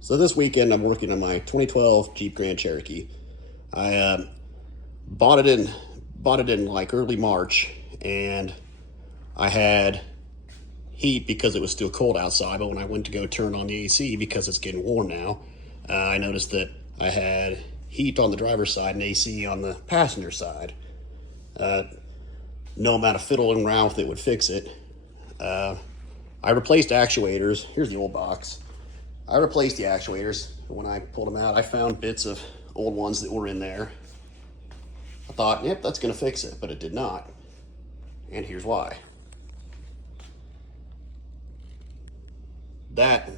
So this weekend I'm working on my 2012 Jeep Grand Cherokee. I bought it in like early March, and I had heat because it was still cold outside. But when I went to go turn on the AC because it's getting warm now, I noticed that I had heat on the driver's side and AC on the passenger side. No amount of fiddling around with it would fix it. I replaced actuators. Here's the old box. I replaced the actuators. When I pulled them out, I found bits of old ones that were in there. I thought, yep, that's gonna fix it, but it did not. And here's why. That,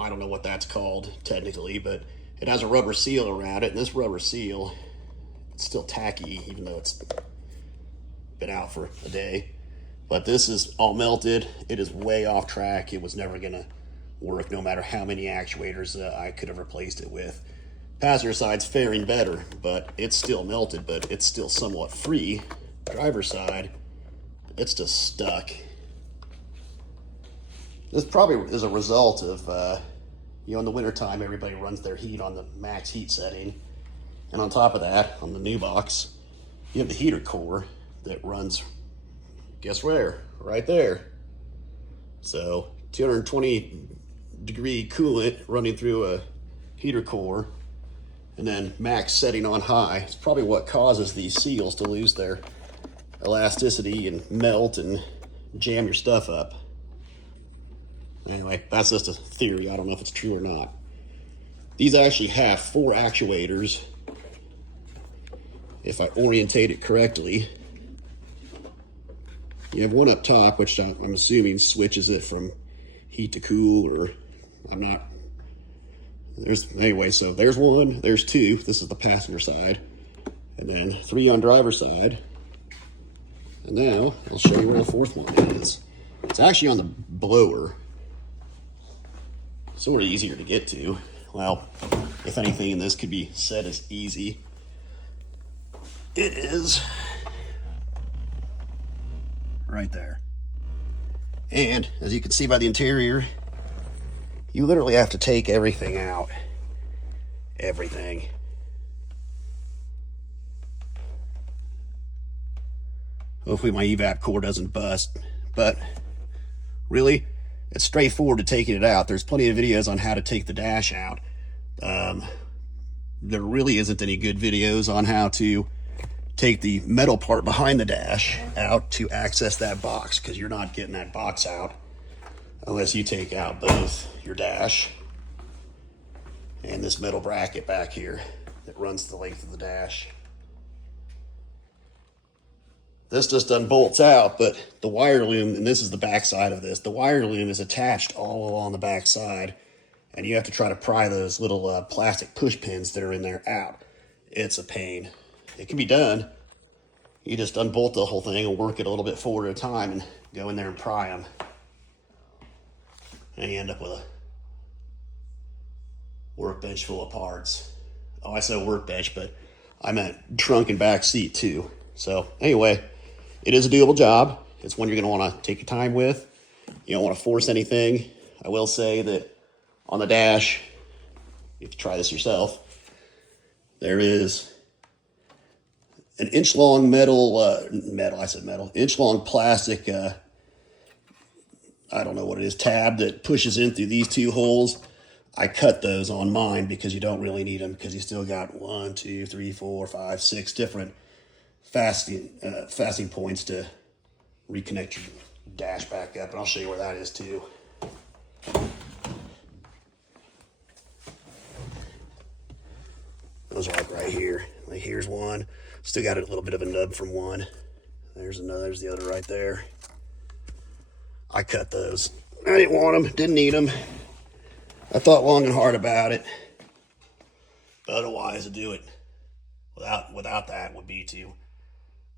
I don't know what that's called technically, but it has a rubber seal around it, and this rubber seal, it's still tacky, even though it's been out for a day. But this is all melted. It is way off track. It was never gonna work no matter how many actuators I could have replaced it with. Passenger side's faring better, but it's still melted, but it's still somewhat free. Driver's side, it's just stuck. This probably is a result of, in the wintertime, everybody runs their heat on the max heat setting. And on top of that, on the new box, you have the heater core that runs, guess where? Right there. So 220 degree coolant running through a heater core, and then max setting on high. It's probably what causes these seals to lose their elasticity and melt and jam your stuff up. Anyway, that's just a theory. I don't know if it's true or not. These actually have 4 actuators, if I orientate it correctly. You have one up top, which I'm assuming switches it from heat to cool, or I'm not. Anyway, so there's one, there's 2. This is the passenger side, and then 3 on driver's side. And now I'll show you where the 4th one is. It's actually on the blower. Sort of easier to get to. Well, if anything, this could be said as easy. It is right there. And as you can see by the interior, you literally have to take everything out. Everything. Hopefully my evap core doesn't bust, but really, it's straightforward to taking it out. There's plenty of videos on how to take the dash out. There really isn't any good videos on how to take the metal part behind the dash out to access that box, because you're not getting that box out unless you take out both your dash and this metal bracket back here that runs the length of the dash. This just unbolts out, but the wire loom, and this is the back side of this, the wire loom is attached all along the back side, and you have to try to pry those little plastic push pins that are in there out. It's a pain. It can be done. You just unbolt the whole thing and work it a little bit forward at a time and go in there and pry them. And you end up with a workbench full of parts. Oh, I said workbench, but I meant trunk and back seat too. So anyway, it is a doable job. It's one you're going to want to take your time with. You don't want to force anything. I will say that on the dash, you have to try this yourself. There is an inch-long inch-long plastic, I don't know what it is, tab that pushes in through these 2 holes. I cut those on mine because you don't really need them, because you still got 1, 2, 3, 4, 5, 6 different fastening points to reconnect your dash back up, and I'll show you where that is too. Those are like right here. Like here's one. Still got a little bit of a nub from one. There's another. There's the other right there. I cut those. I didn't want them. Didn't need them. I thought long and hard about it. But otherwise, to do it without that would be to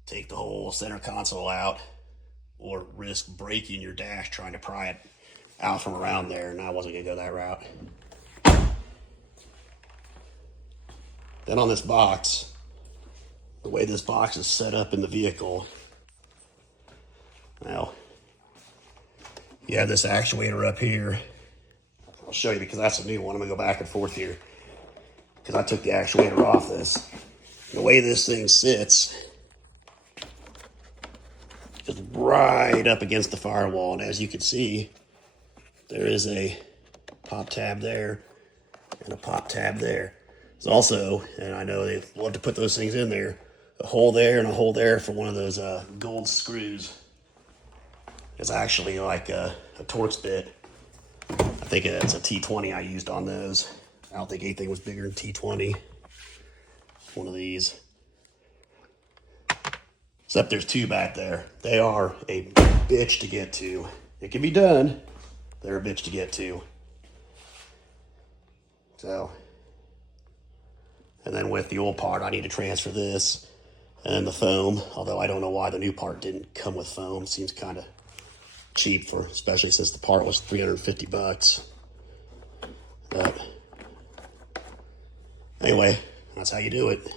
take the whole center console out, or risk breaking your dash trying to pry it out from around there, and I wasn't gonna go that route. Then on this box, the way this box is set up in the vehicle, now you have this actuator up here. I'll show you because that's a new one. I'm gonna go back and forth here because I took the actuator off this. The way this thing sits is right up against the firewall, and as you can see, there is a pop tab there and a pop tab there. There's also, and I know they love to put those things in there, a hole there and a hole there for one of those gold screws. It's actually like a Torx bit. I think it's a T20 I used on those. I don't think anything was bigger than T20. One of these. Except there's two back there. They are a bitch to get to. It can be done. They're a bitch to get to. So, and then with the old part, I need to transfer this and the foam. Although I don't know why the new part didn't come with foam. Seems kind of cheap for, especially since the part was $350. But anyway, that's how you do it.